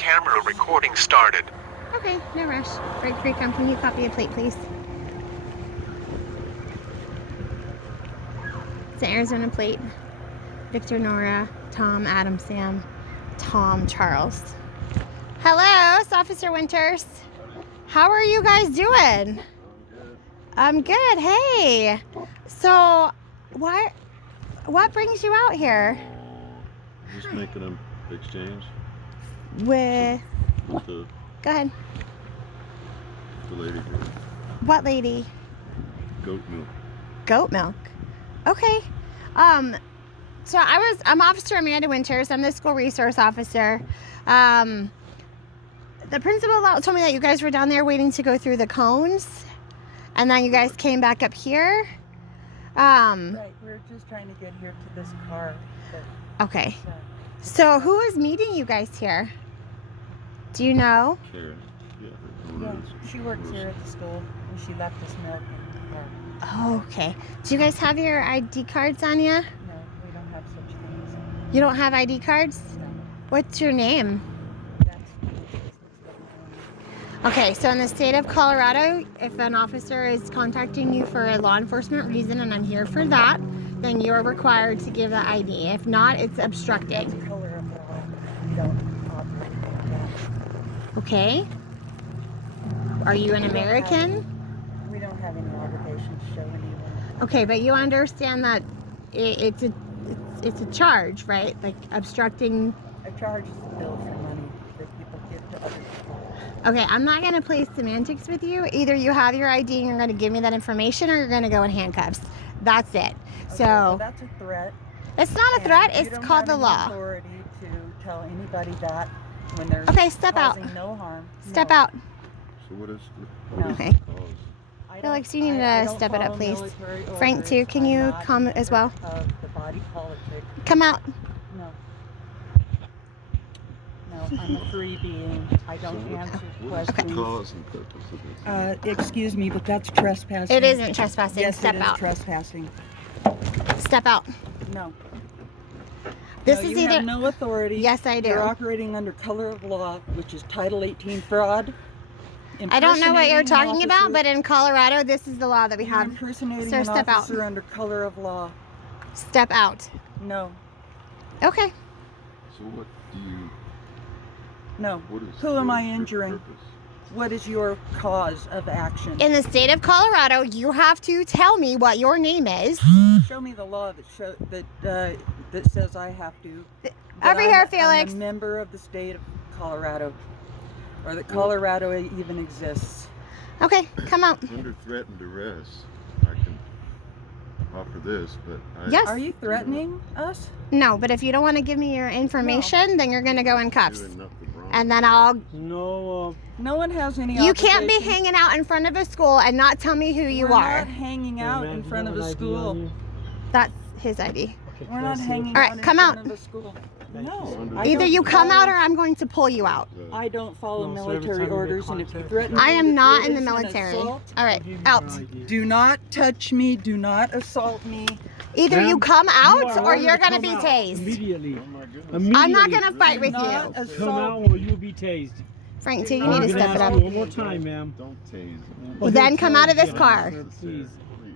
camera recording started. Okay, no rush. Break free, come. Can you copy a plate, please? It's an Arizona plate. Victor, Nora, Tom, Adam, Sam, Tom, Charles. Hello, Officer Winters. How are you guys doing? I'm good. Hey. So, what brings you out here? Just making an exchange. With the, Go ahead. the lady here. What lady? Goat milk. Goat milk. Okay. So I'm Officer Amanda Winters. I'm the school resource officer. The principal told me that you guys were down there waiting to go through the cones, and then you guys came back up here. Right, we're just trying to get here to this car. Okay. So who is meeting you guys here? Do you know? Karen. Yeah, she works here at the school, and she left us milk in the car. Oh, okay. Do you guys have your ID cards on you? No, we don't have such things. You don't have ID cards? No, What's your name? that's the business that Okay, so in the state of Colorado, if an officer is contacting you for a law enforcement reason, and I'm here for that, then you're required to give the ID. If not, it's obstructing. we own. Color of law, we don't operate like that. Okay? Are you an American? We don't have any obligation to show anyone. Okay, but you understand that it's a charge, right? Like obstructing. A charge is a bill for money that people give to other people. Okay, I'm not going to play semantics with you. Either you have your ID and you're going to give me that information, or you're going to go in handcuffs. That's it. Okay, So well, that's a threat. it's not a and threat. you It's don't called have the any law. Authority to tell anybody that when they're Okay, step out. causing no harm. Step No. out. So what is No. the Okay. cause? I Felix, don't- you need I to don't step it up, follow please. military Frank, orders. too, can I'm you not come a as member well? Of the body politic. Come out. No. No, I'm a free being. I don't answer What is the questions. cause and purpose of this? Excuse me, but that's trespassing. It isn't trespassing. Yes, Step it is out. trespassing. Step out. No. This No, is you either. have no authority. Yes, I do. You're operating under color of law, which is Title 18 fraud. I don't know what you're Impersonating an talking about, officer. but in Colorado, this is the law that we You're have. impersonating Sir, an step out. officer under color of law. Step out. No. Okay. So what do you? No. What is? Who am what I is your injuring? purpose? What is your cause of action? In the state of Colorado, you have to tell me what your name is. Show me the law that says I have to. that Over here, I'm Felix. a member of the state of Colorado, or that Colorado even exists. Okay, come out. Under threat and duress, I can offer this, but I. Yes. Are you threatening us? No, but if you don't want to give me your information, then you're going to go in cuffs. Doing nothing wrong. And then I'll. No, No one has any. You can't be obligation. hanging out in front of a school and not tell me who you We're are. not hanging out in front of a school. That's his ID. We're not hanging All right, out in come front out. of a school. Under No. I Either don't you come follow- out or I'm going to pull you out. I don't follow No, so every military time you orders, make and if you contact- threaten I me am with not in the is an military. assault, All right, out. do not touch me. Do not assault me. Either you Ma'am, come out are or ordered you're to going to come be out tased. Immediately. Oh my goodness. Immediately. I'm not going to fight with Do not you. assault Come out or you'll be tased. Frank, too, you I'm need to I'm step gonna it ask up. you one more time, ma'am. Don't tase. Well, then come out of this car. Please.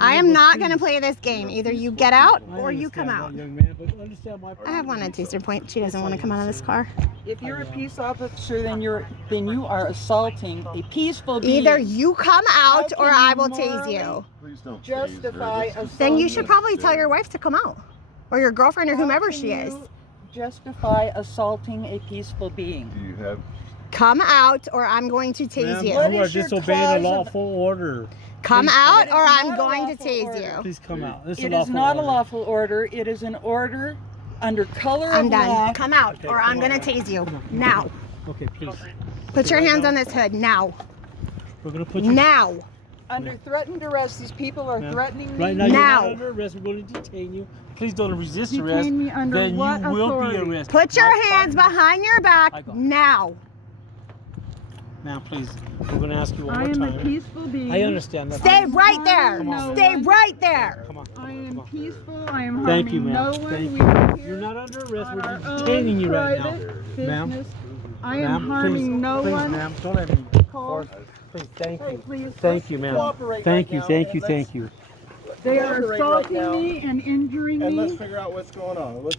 I am not going to play this game. Either you get out I or you come understand out. that, young man, but understand my I have one at Taser Point. She doesn't want to come out of this car. If you're a peace officer, then you are assaulting a peaceful being. Either you come out or can I you will tase morally you. Please don't justify tase her. This is Then you assaulting- should probably tell your wife to come out. Or your girlfriend or How whomever can she is. you justify assaulting a peaceful being? Do you have? Come out or I'm going to tase Ma'am, you. What you are is your disobeying cause a of- lawful order. Come Please out It or is I'm not a going to lawful tase order. you. Please come out. This is It a is lawful not a order. lawful order. It is an order under color I'm of done. law. Come out Okay, or come I'm on. going to tase you. Now. Okay, please. Put your Right hands now? on this hood. Now. We're gonna put you Now. Under threat and duress, these people are Ma'am, threatening me. right now. Now. You're not under arrest. We're going to detain you. Please don't resist Detain arrest. me under then what you will authority? be arrested. Put your Not hands fine. behind your I back got it. now. Now, please. We're going to ask you one I more am time. a peaceful being. I understand that. Stay right there. Come on. Stay right there. Come on. I Come am on. peaceful. I am Thank you, harming ma'am. no one. Thank We you. are here You're not under arrest. on We're our detaining own you right now. private Ma'am. business. I am Ma'am, harming please, no please, one. ma'am, don't let me Call. force. Please, thank Hey, you. please, Thank you, ma'am. cooperate Thank right you, now, thank and you, let's- thank you. They are Cooperate assaulting right now, me and injuring and let's me. figure out what's going on. Let's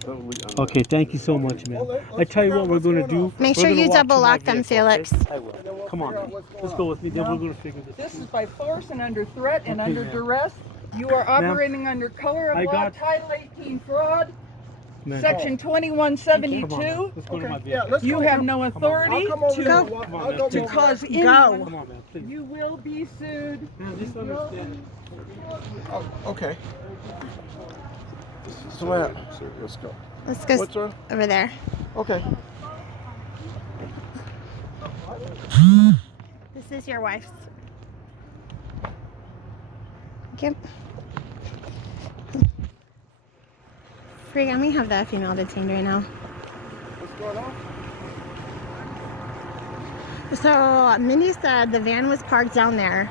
totally Okay, thank you so much, ma'am. let's I tell you figure what out we're what's gonna going do. on. Make We're sure gonna you walk double to my lock them, vehicle, okay? Felix. I will. And then we'll Come on, figure out man. what's going Let's on. go with me. Then No. we're gonna figure this This out. is by force and under threat and Okay, under ma'am. duress. You are operating under color of I law, got- Title 18 fraud, Man, Section come on, 2172. man. Let's go to my Okay, vehicle. yeah, let's You go. have no I'll authority come over to, there. Go. Come on, I'll man, go please. over cause there. injury. Come on, man, please. You will be sued. Man, just understand. Oh, okay. So let's go. Let's go What's wrong? over there. Okay. This is your wife's. Yep. Freak, we have that female detained right now. What's going on? So Mindy said the van was parked down there,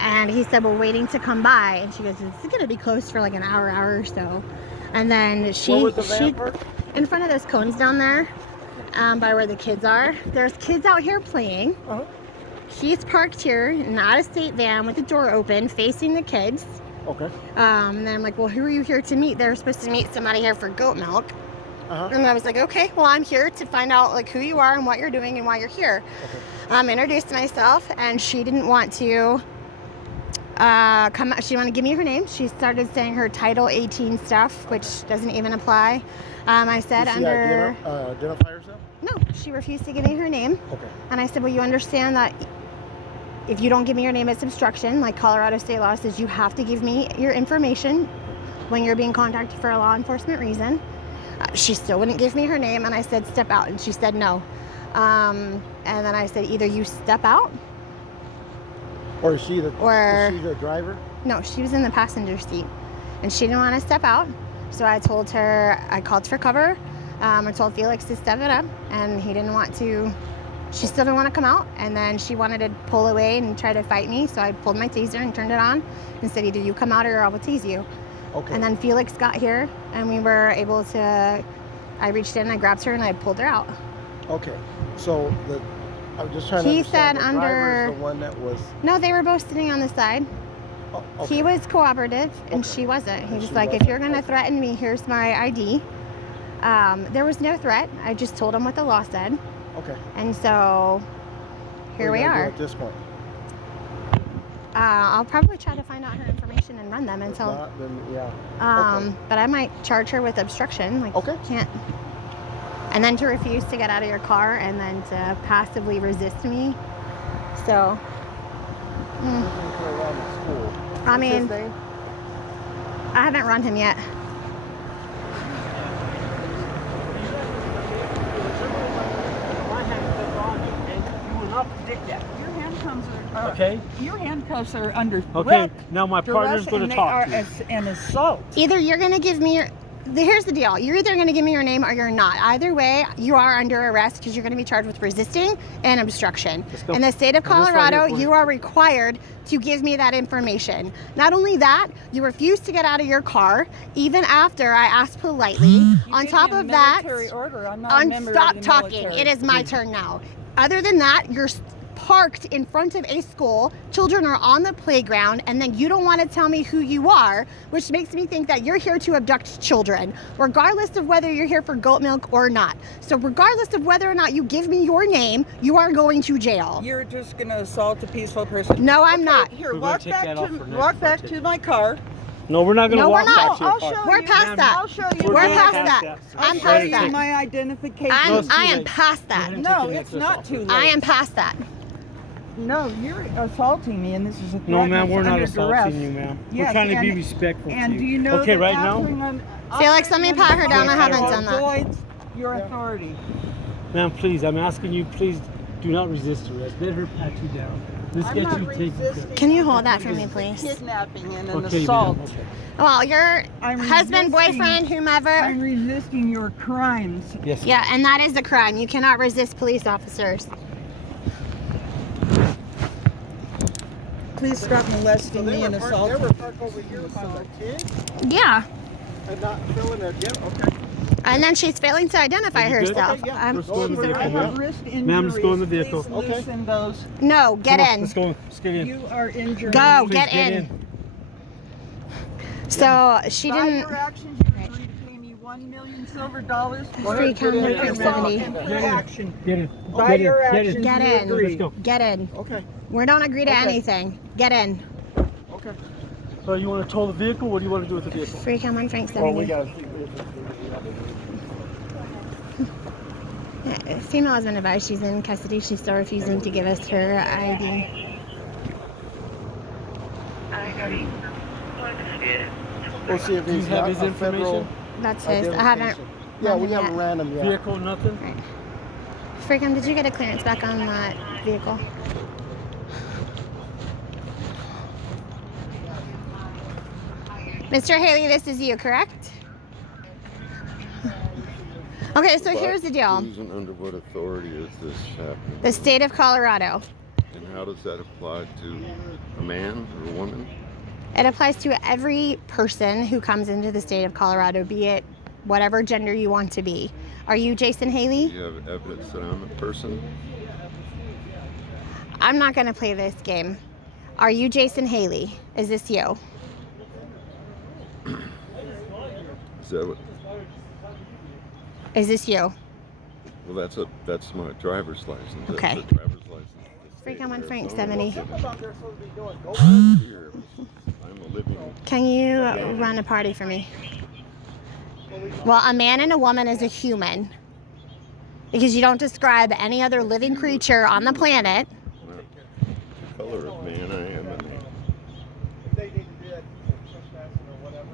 and he said we're waiting to come by, and she goes, it's gonna be closed for like an hour or so. And then Where was the van parked? in front of those cones down there, by where the kids are. There's kids out here playing. Uh-huh. He's parked here in an out-of-state van with the door open, facing the kids. Okay. And then I'm like, well, who are you here to meet? They're supposed to meet somebody here for goat milk. Uh-huh. And I was like, okay, well, I'm here to find out like who you are and what you're doing and why you're here. Okay. Introduced myself, and she didn't want to come out. She wanted to give me her name. She started saying her Title 18 stuff, which doesn't even apply. I said Did she identify herself? no, she refused to give me her name. Okay. And I said, well, you understand that if you don't give me your name, it's obstruction. Like Colorado state law says, you have to give me your information when you're being contacted for a law enforcement reason. She still wouldn't give me her name, and I said, step out, and she said no. And then I said, either you step out. Or is she the driver? No, she was in the passenger seat, and she didn't want to step out. So I told her, I called for cover. I told Felix to step it up, and he didn't want to. She still didn't want to come out, and then she wanted to pull away and try to fight me. So I pulled my taser and turned it on and said, either you come out or I will tase you. Okay. And then Felix got here, and we were able to, I reached in, I grabbed her, and I pulled her out. Okay. So I'm just trying to He understand. said The driver under- is the one that was. No, they were both sitting on the side. Oh, okay. He was cooperative, and Okay. she wasn't. He And was she like, if wasn't. you're going to Okay. threaten me, here's my ID. There was no threat. I just told him what the law said. Okay. And so here What we are you gonna are. do at this point? I'll probably try to find out her information and run them If until. not, then yeah. Okay. But I might charge her with obstruction. Like, Okay. can't. And then to refuse to get out of your car, and then to passively resist me. So, Looking for around the school. I What's his mean, name? I haven't run him yet. My handcuffs on you, okay? You will not predict that. Your handcuffs are Okay? Your handcuffs are under Okay, threat, now my duress, partner's going and to they are talk to you. an assault. Either you're going to give me your. Here's the deal. You're either going to give me your name or you're not. Either way, you are under arrest because you're going to be charged with resisting and obstruction. Let's go. In the state of Now, this right Colorado, here, you are required to give me that information. Not only that, you refuse to get out of your car even after I asked politely. You On gave top me a of that, military order. I'm not a member of stop the talking. military. It is my turn now. Other than that, you're parked in front of a school. Children are on the playground, and then you don't want to tell me who you are, which makes me think that you're here to abduct children, regardless of whether you're here for goat milk or not. So regardless of whether or not you give me your name, you are going to jail. You're just going to assault a peaceful person. No, I'm Okay, not. Here, We're gonna walk take back that off for next walk back project. to my car. No, we're not going to No, we're walk not. back to your I'll car. show We're you. past that. I'll show you. We're going past past that. that. I'll I'm show past you that. my identification. No, it's too I am late. past that. We're gonna No, take the it's necklace not off. too late. I am past that. No, you're assaulting me, and this is a threat. No, and ma'am, it's we're not under assaulting duress. you, ma'am. We're Yes, trying to be and- respectful to And you. do you know okay, that right now, Felix, let me pat her down. I haven't done that. Voids your authority. ma'am, please, I'm asking you, please do not resist arrest. Let her pat you down. Let's I'm get not you taken care of. resisting Can you hold that for me, please? Kidnapping and an Okay, assault. ma'am, okay. Well, your I'm husband, resisting- boyfriend, whomever. I'm resisting your crimes. Yes, ma'am. Yeah, and that is a crime. You cannot resist police officers. Please stop molesting me and They assaulting were me. parked over here by the kids Yeah. and not filling their gym. Okay. And then she's failing to identify Are you good? herself. Okay, yeah. Let's go in the She's vehicle, okay. ma'am. Wrist Ma'am, let's go in the injuries. vehicle. Please loosen those. No, get Come on, in. Let's go. Let's get in. You are injured. Go, Please get in. So she By didn't. your actions, you agree to pay me $1 million silver dollars. Free Get in. comment for 70. Action. Get in. By your Get actions, in. Get you in. agree. Let's go. Get in. Okay. We don't agree to Okay. anything. Get in. Okay. You want to tow the vehicle? What do you want to do with the vehicle? Free comment Frank Well, we 70. got. Female has been advised she's in custody. She's still refusing to give us her ID. We'll see if Do you he's have not his a federal information? That's his. I haven't. identification. Yeah, we Nothing haven't yet. ran him yet. Vehicle, nothing? Right. Freakum, did you get a clearance back on that vehicle? Mr. Haley, this is you, correct? Okay, so here's the deal. Who's and under what authority is this happening? The state of Colorado. And how does that apply to a man or a woman? It applies to every person who comes into the state of Colorado, be it whatever gender you want to be. Are you Jason Do Haley? you have evidence that I'm a person? I'm not going to play this game. Are you Jason Haley? Is this you? Is that what? Is this you? Well, that's my driver's license. Okay. That's a driver's license. Freak on one Frank Arizona. 70. I'm here. I'm a living. Can you run a party for me? Well, a man and a woman is a human. Because you don't describe any other living creature on the planet. The color of man I am, and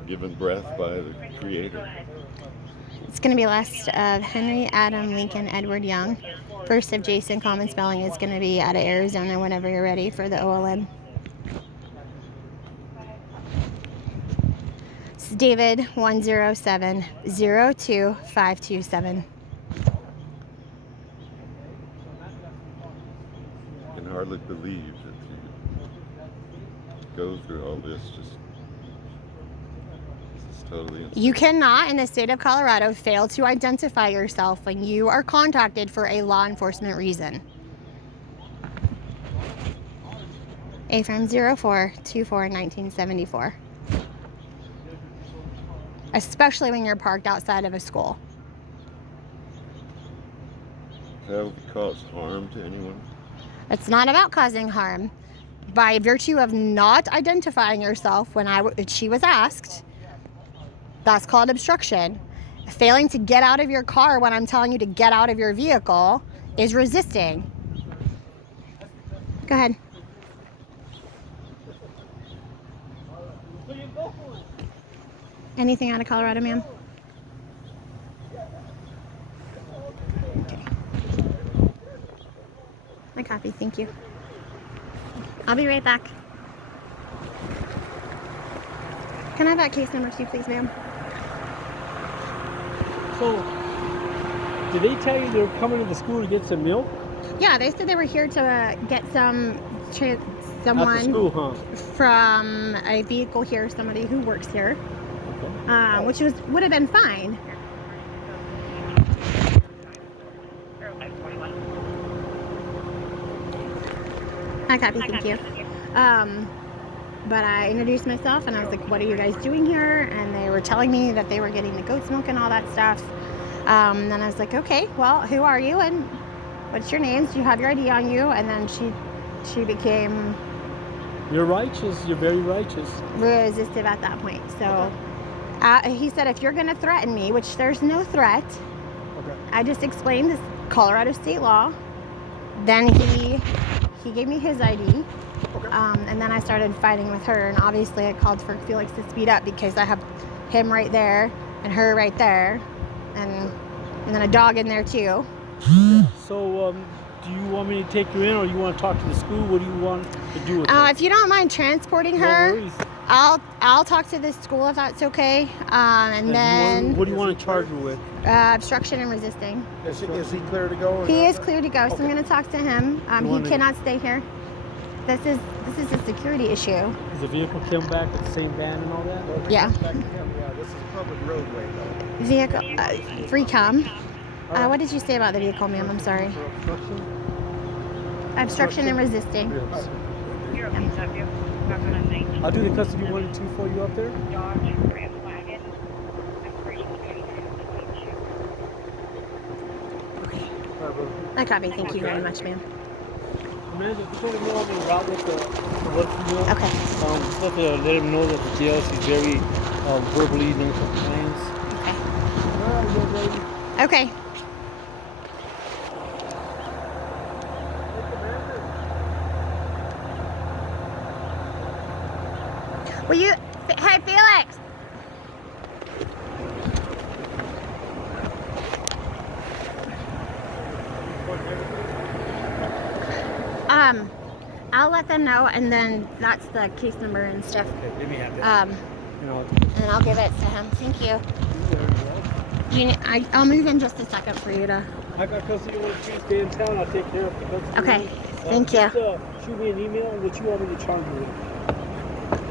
given breath by the Creator. It's going to be last of Henry, Adam, Lincoln, Edward Young. First of Jason, common spelling is going to be out of Arizona whenever you're ready for the OLM. It's David 107-02527. I can hardly believe that you go through all this. This is totally insane. You cannot, in the state of Colorado, fail to identify yourself when you are contacted for a law enforcement reason. A-Firm 0424-1974. Especially when you're parked outside of a school. That would cause harm to anyone. It's not about causing harm. By virtue of not identifying yourself when she was asked, that's called obstruction. Failing to get out of your car when I'm telling you to get out of your vehicle is resisting. Go ahead. Anything out of Colorado, ma'am? Okay. My copy, thank you. I'll be right back. Can I have that case number 2, please, ma'am? So, did they tell you they were coming to the school to get some milk? Yeah, they said they were here to get At the someone school, huh? from a vehicle here, somebody who works here, Okay. which would have been fine. Hi, copy, thank you. But I introduced myself and I was like, what are you guys doing here? And they were telling me that they were getting the goat's milk and all that stuff. Then I was like, okay, well, who are you and what's your names? Do you have your ID on you? And then she became You're righteous. You're very righteous. resistive at that point. So he said, if you're going to threaten me, which there's no threat, Okay. I just explained this Colorado state law. Then he gave me his ID. Okay. And then I started fighting with her, and obviously I called for Felix to speed up because I have him right there and her right there, and then a dog in there too. So, do you want me to take you in, or you want to talk to the school? What do you want to do with her? If you don't mind transporting No her, worries. I'll talk to the school if that's okay. And then What do you want to charge her with? obstruction and resisting. Is he clear to go? Or He not? is clear to go, so I'm going to talk to him. He wanna- cannot stay here. This is a security issue. Does the vehicle come back with the same van and all that? Yeah. Back to him, yeah. This is a public roadway, though. Vehicle, free come. What did you say about the vehicle, ma'am? I'm sorry. For obstruction? Obstruction and resisting. Yes. I'll do the custody 1 and 2 for you up there. I copy. Thank you very much, ma'am. Amanda, just want to know on the route with the what you know. Okay. Just have to let him know that the jail, she's very verbally non-compliant. Okay. Okay. Will you? Hey, Felix. I'll let them know, and then that's the case number and stuff. Okay, let me have that. And I'll give it to him. Thank you. I'll move in just a second for you to. I got custody when you stay in town. I'll take care of the custody. Okay. Thank you. Just, shoot me an email and what you want me to charge you with.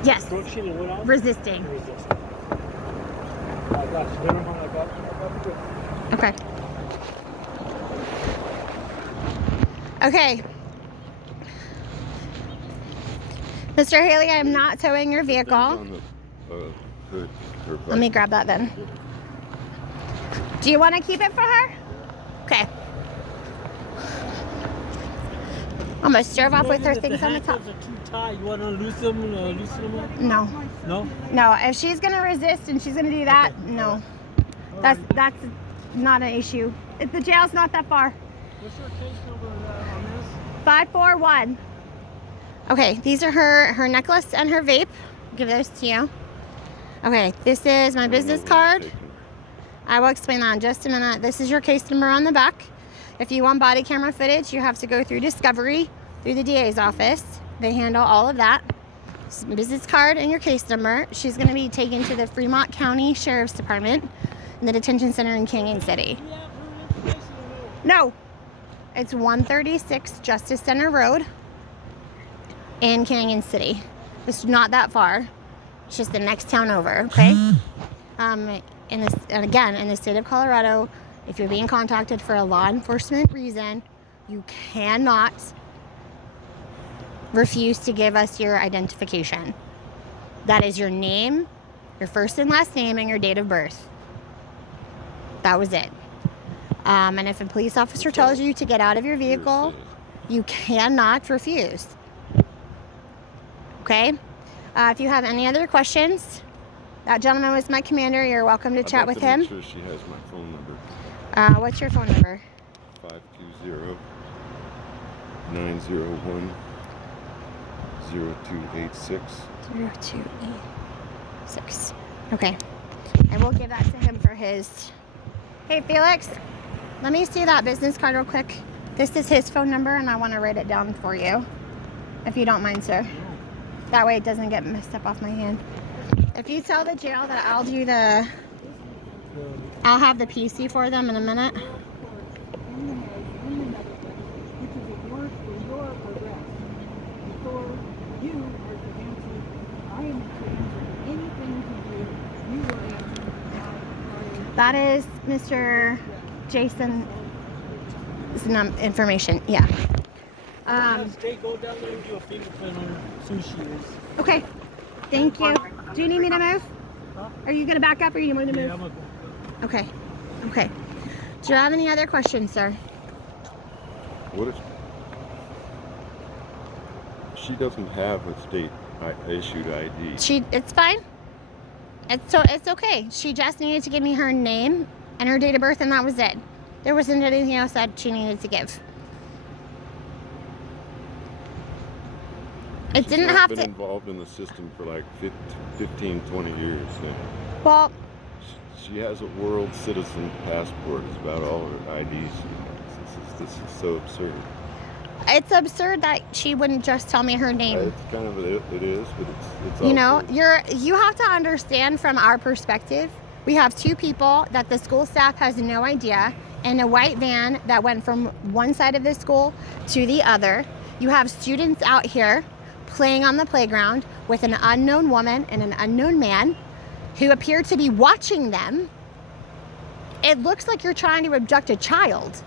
Yes. Obstruction and what else? Resisting. Resisting. I got you. Never mind. I got you. Okay. Okay. Mr. Haley, I am not towing your vehicle. On the, hood, Let me grab that then. Do you want to keep it for her? Okay. I'm going to serve off with her things on the top. Are too tight. You want to loosen them up? No. No? No, if she's going to resist and she's going to do that, no. That's not an issue. The jail's not that far. What's your case number on this? 541. Okay, these are her necklace and her vape. I'll give those to you. Okay, this is my business card. I will explain that in just a minute. This is your case number on the back. If you want body camera footage, you have to go through Discovery, through the DA's office. They handle all of that. Business card and your case number. She's going to be taken to the Fremont County Sheriff's Department in the detention center in Canyon City. No, it's 136 Justice Center Road in Canyon City. It's not that far. It's just the next town over, okay? And again, in the state of Colorado, if you're being contacted for a law enforcement reason, you cannot refuse to give us your identification. That is your name, your first and last name, and your date of birth. That was it. And if a police officer tells you to get out of your vehicle, you cannot refuse. Okay? If you have any other questions, that gentleman was my commander. You're welcome to chat with him. Make sure she has my phone number. What's your phone number? 520-901-0286. 0286. Okay. And we'll give that to him for his. Hey, Felix, let me see that business card real quick. This is his phone number, and I want to write it down for you, if you don't mind, sir. That way it doesn't get messed up off my hand. If you tell the jail that I'll have the PC for them in a minute. That is Mr. Jason's information. Yeah. Go down there and do a fingerprint on sushi. Okay. Thank you. Do you need me to move? Huh? Are you going to back up or you want me to move? Yeah, I'm gonna go. Okay. Okay. Do you have any other questions, sir? What if she doesn't have a state issued ID? It's fine. It's okay. She just needed to give me her name and her date of birth, and that was it. There wasn't anything else that she needed to give. It She's didn't not have been to. involved in the system for like 15, 20 years now. Well, She has a world citizen passport. It's about all her IDs. This is so absurd. it's absurd that she wouldn't just tell me her name. It's kind of it is, but it's You know, also, you have to understand from our perspective. We have two people that the school staff has no idea in a white van that went from one side of the school to the other. You have students out here playing on the playground with an unknown woman and an unknown man. who appear to be watching them. It looks like you're trying to abduct a child.